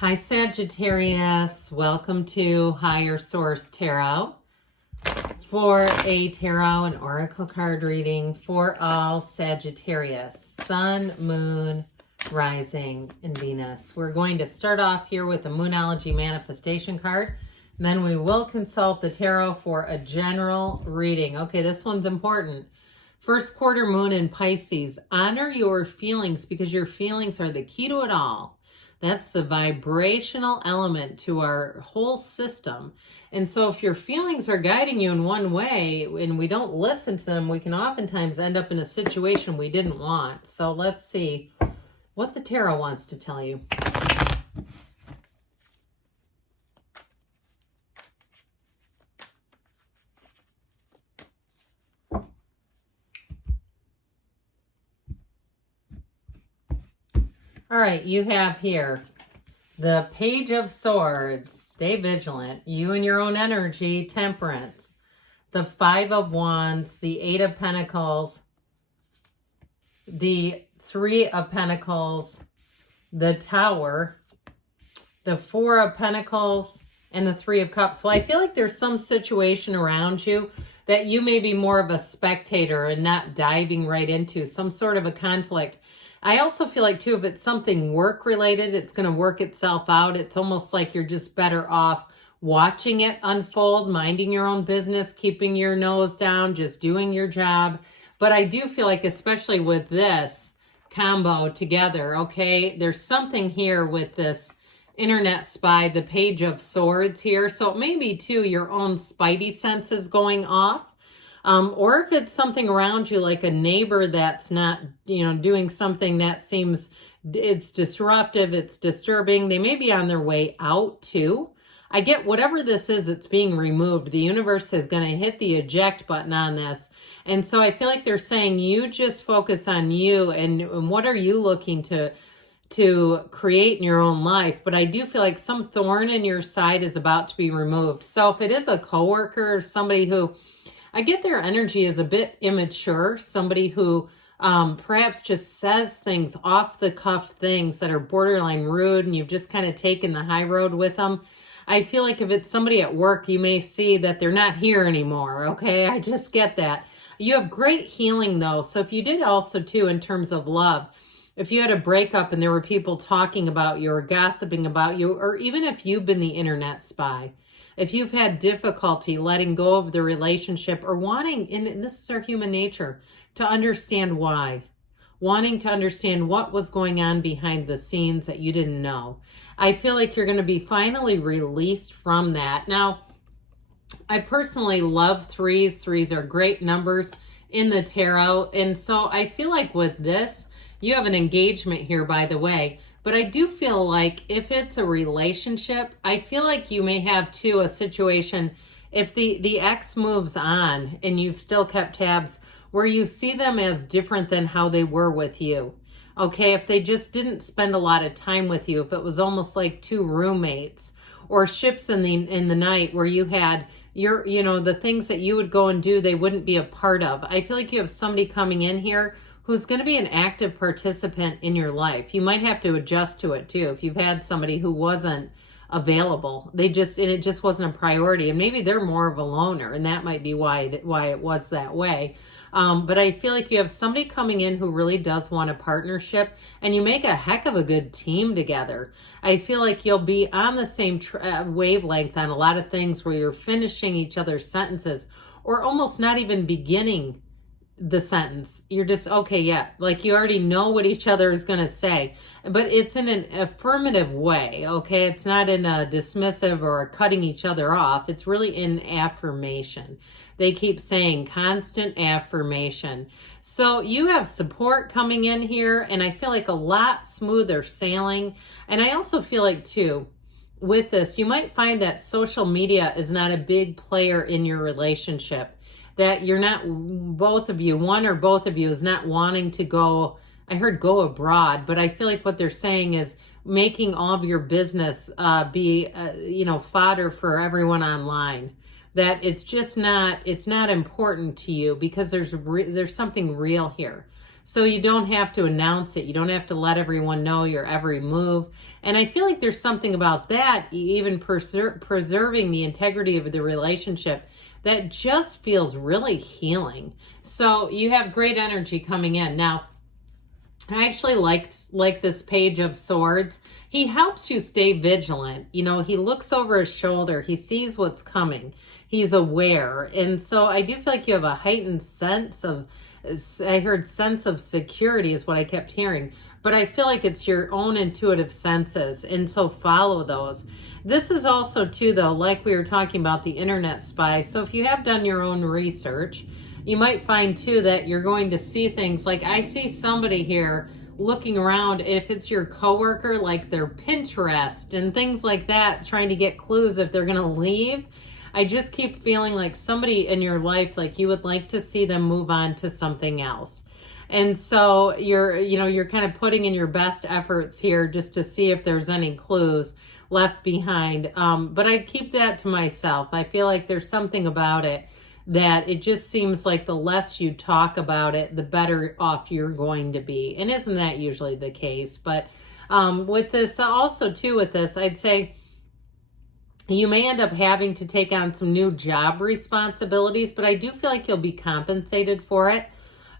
Hi Sagittarius, welcome to Higher Source Tarot for a tarot and oracle card reading for all Sagittarius, Sun, Moon, Rising, and Venus. We're going to start off here with the Moonology Manifestation card, and then we will consult the tarot for a general reading. Okay, this one's important. First quarter moon in Pisces. Honor your feelings because your feelings are the key to it all. That's the vibrational element to our whole system. And so if your feelings are guiding you in one way and we don't listen to them, we can oftentimes end up in a situation we didn't want. So let's see what the tarot wants to tell you. All right, you have here the Page of Swords. Stay vigilant. You and your own energy. Temperance. The Five of Wands. The Eight of Pentacles. The Three of Pentacles. The Tower. The Four of Pentacles. And the Three of Cups. Well, I feel like there's some situation around you that you may be more of a spectator and not diving right into. Some sort of a conflict. I also feel like, too, if it's something work-related, it's going to work itself out. It's almost like you're just better off watching it unfold, minding your own business, keeping your nose down, just doing your job. But I do feel like, especially with this combo together, okay, there's something here with this internet spy, the Page of Swords here. So it may be, too, your own spidey senses going off. Or if it's something around you, like a neighbor that's not, doing something that seems, it's disruptive, it's disturbing. They may be on their way out too. I get whatever this is, it's being removed. The universe is going to hit the eject button on this. And so I feel like they're saying you just focus on you and what are you looking to create in your own life. But I do feel like some thorn in your side is about to be removed. So if it is a coworker or somebody who, I get their energy is a bit immature, somebody who perhaps just says things, off the cuff things that are borderline rude and you've just kind of taken the high road with them. I feel like if it's somebody at work, you may see that they're not here anymore, okay? I just get that. You have great healing though. So if you did also too in terms of love, if you had a breakup and there were people talking about you or gossiping about you, or even if you've been the internet spy, if you've had difficulty letting go of the relationship or wanting, and this is our human nature, to understand why, wanting to understand what was going on behind the scenes that you didn't know, I feel like you're going to be finally released from that. Now, I personally love threes. Threes are great numbers in the tarot. And so I feel like with this, you have an engagement here, by the way. But I do feel like if it's a relationship, I feel like you may have too a situation if the ex moves on and you've still kept tabs where you see them as different than how they were with you. Okay, if they just didn't spend a lot of time with you, if it was almost like two roommates or ships in the night where you had the things that you would go and do, they wouldn't be a part of. I feel like you have somebody coming in here who's going to be an active participant in your life. You might have to adjust to it too. If you've had somebody who wasn't available, it just wasn't a priority. And maybe they're more of a loner and that might be why it was that way. But I feel like you have somebody coming in who really does want a partnership and you make a heck of a good team together. I feel like you'll be on the same wavelength on a lot of things where you're finishing each other's sentences or almost not even beginning the sentence. You're just, okay, yeah, like you already know what each other is going to say, but it's in an affirmative way, okay? It's not in a dismissive or a cutting each other off. It's really in affirmation. They keep saying constant affirmation. So you have support coming in here, and I feel like a lot smoother sailing. And I also feel like, too, with this, you might find that social media is not a big player in your relationship. That you're not, both of you, one or both of you is not wanting to go, I heard go abroad, but I feel like what they're saying is making all of your business be, fodder for everyone online. That it's just not, it's not important to you because there's something real here. So you don't have to announce it. You don't have to let everyone know your every move. And I feel like there's something about that, even preserving the integrity of the relationship, that just feels really healing. So you have great energy coming in. Now, I actually like this Page of Swords. He helps you stay vigilant. You know, he looks over his shoulder. He sees what's coming. He's aware. And so I do feel like you have a heightened sense of, I heard sense of security is what I kept hearing. But I feel like it's your own intuitive senses. And so follow those. This is also too, though, like we were talking about the internet spy. So if you have done your own research, you might find too that you're going to see things like, I see somebody here looking around, if it's your coworker, like their Pinterest and things like that, trying to get clues if they're going to leave. I just keep feeling like somebody in your life, like you would like to see them move on to something else. And so you're kind of putting in your best efforts here just to see if there's any clues left behind. But I keep that to myself. I feel like there's something about it that it just seems like the less you talk about it, the better off you're going to be. And isn't that usually the case? But with this, also too with this, I'd say you may end up having to take on some new job responsibilities, but I do feel like you'll be compensated for it.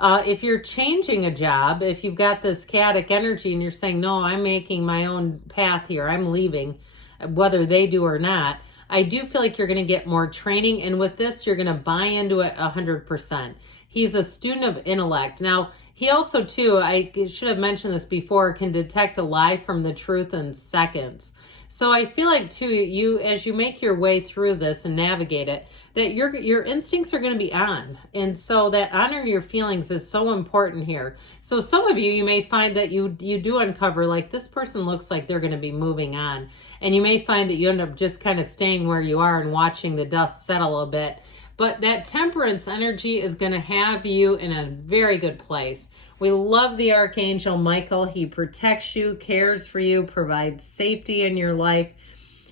If you're changing a job, if you've got this chaotic energy and you're saying, no, I'm making my own path here, I'm leaving, whether they do or not, I do feel like you're going to get more training. And with this, you're going to buy into it 100%. He's a student of intellect. Now, he also, too, I should have mentioned this before, can detect a lie from the truth in seconds. So I feel like, too, you, as you make your way through this and navigate it, that your instincts are going to be on. And so that honor your feelings is so important here. So some of you, you may find that you do uncover, like, this person looks like they're going to be moving on. And you may find that you end up just kind of staying where you are and watching the dust settle a bit. But that temperance energy is going to have you in a very good place. We love the Archangel Michael. He protects you, cares for you, provides safety in your life.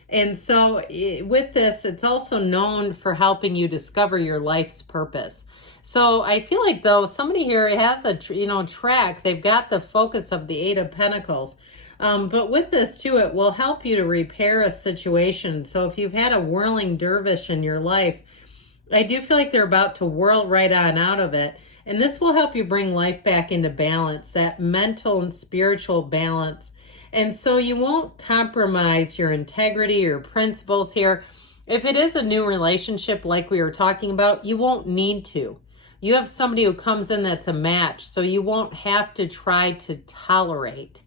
And so with this, it's also known for helping you discover your life's purpose. So I feel like, though, somebody here has a track. They've got the focus of the Eight of Pentacles. But with this, too, it will help you to repair a situation. So if you've had a whirling dervish in your life, I do feel like they're about to whirl right on out of it. And this will help you bring life back into balance, that mental and spiritual balance. And so you won't compromise your integrity, your principles here. If it is a new relationship like we were talking about, you won't need to. You have somebody who comes in that's a match, so you won't have to try to tolerate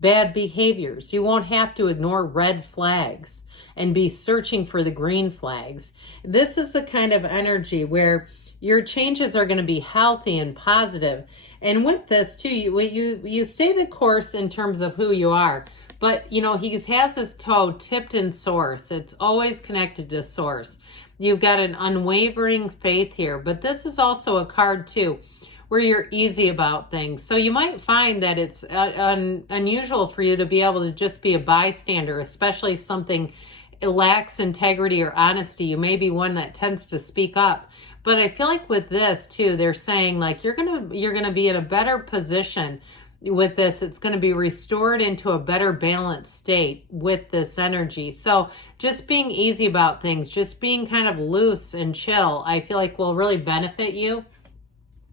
bad behaviors. You won't have to ignore red flags and be searching for the green flags. This is the kind of energy where your changes are going to be healthy and positive. And with this too, you stay the course in terms of who you are. But, he has his toe tipped in source. It's always connected to source. You've got an unwavering faith here. But this is also a card too, where you're easy about things. So you might find that it's unusual for you to be able to just be a bystander, especially if something lacks integrity or honesty. You may be one that tends to speak up. But I feel like with this too, they're saying like you're gonna be in a better position with this. It's going to be restored into a better balanced state with this energy. So just being easy about things, just being kind of loose and chill, I feel like will really benefit you.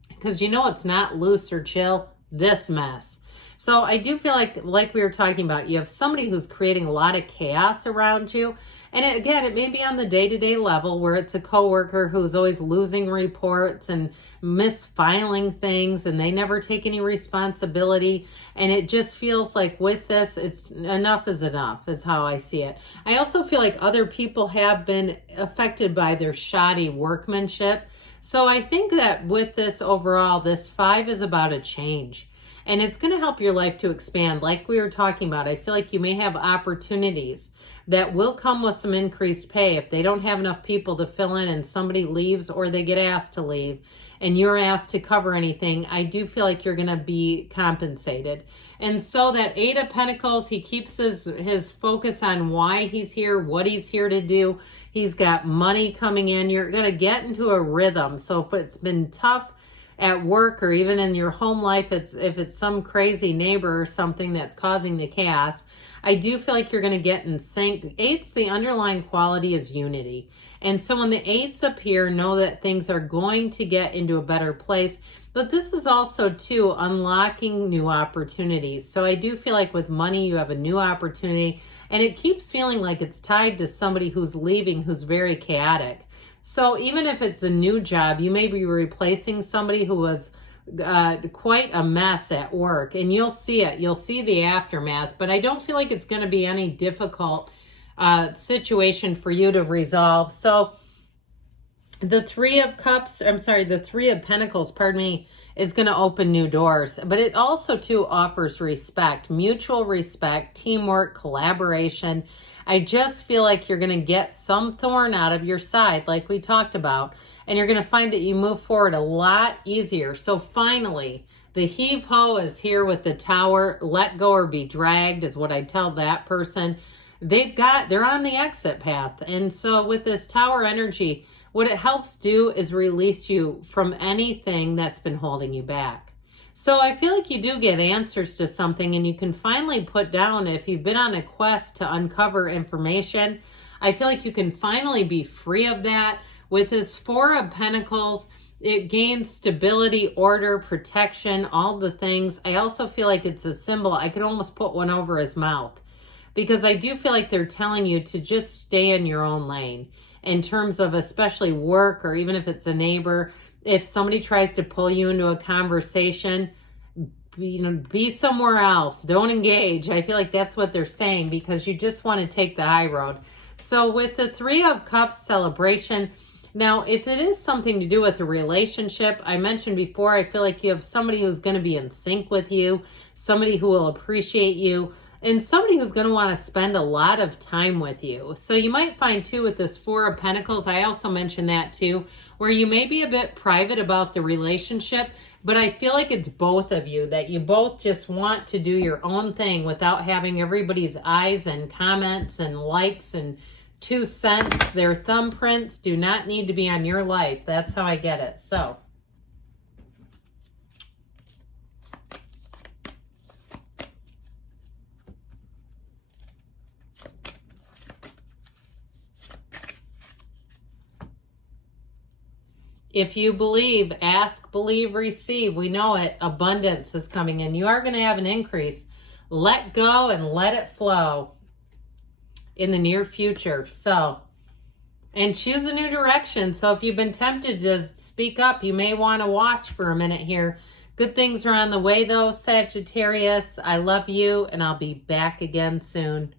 Because it's not loose or chill, this mess. So I do feel like we were talking about, you have somebody who's creating a lot of chaos around you. And it may be on the day-to-day level where it's a coworker who's always losing reports and misfiling things, and they never take any responsibility. And it just feels like with this, it's enough is enough, is how I see it. I also feel like other people have been affected by their shoddy workmanship. So I think that with this overall, this 5 is about a change. And it's going to help your life to expand. Like we were talking about, I feel like you may have opportunities that will come with some increased pay. If they don't have enough people to fill in and somebody leaves or they get asked to leave and you're asked to cover anything, I do feel like you're going to be compensated. And so that 8 of Pentacles, he keeps his focus on why he's here, what he's here to do. He's got money coming in. You're going to get into a rhythm. So if it's been tough, at work or even in your home life, if it's some crazy neighbor or something that's causing the chaos, I do feel like you're going to get in sync. Eights, the underlying quality is unity. And so when the eights appear, know that things are going to get into a better place. But this is also, too, unlocking new opportunities. So I do feel like with money, you have a new opportunity. And it keeps feeling like it's tied to somebody who's leaving, who's very chaotic. So even if it's a new job, you may be replacing somebody who was quite a mess at work, and you'll see it. You'll see the aftermath, but I don't feel like it's going to be any difficult situation for you to resolve. So the Three of Pentacles, pardon me, is going to open new doors, but it also too offers respect, mutual respect, teamwork, collaboration. I just feel like you're going to get some thorn out of your side, like we talked about, and you're going to find that you move forward a lot easier. So finally, the heave-ho is here with the Tower. Let go or be dragged is what I tell that person. They're on the exit path. And so with this Tower energy, what it helps do is release you from anything that's been holding you back. So I feel like you do get answers to something, and you can finally put down, if you've been on a quest to uncover information, I feel like you can finally be free of that. With this Four of Pentacles, it gains stability, order, protection, all the things. I also feel like it's a symbol. I could almost put one over his mouth, because I do feel like they're telling you to just stay in your own lane in terms of especially work, or even if it's a neighbor. If somebody tries to pull you into a conversation, be somewhere else. Don't engage. I feel like that's what they're saying, because you just want to take the high road. So with the Three of Cups celebration, now if it is something to do with a relationship, I mentioned before, I feel like you have somebody who's going to be in sync with you, somebody who will appreciate you, and somebody who's going to want to spend a lot of time with you. So you might find too with this Four of Pentacles, I also mentioned that too, where you may be a bit private about the relationship, but I feel like it's both of you, that you both just want to do your own thing without having everybody's eyes and comments and likes and 2 cents. Their thumbprints do not need to be on your life. That's how I get it. So if you believe, ask, believe, receive. We know it. Abundance is coming in. You are going to have an increase. Let go and let it flow in the near future. So, and choose a new direction. So if you've been tempted to speak up, you may want to watch for a minute here. Good things are on the way though, Sagittarius. I love you, and I'll be back again soon.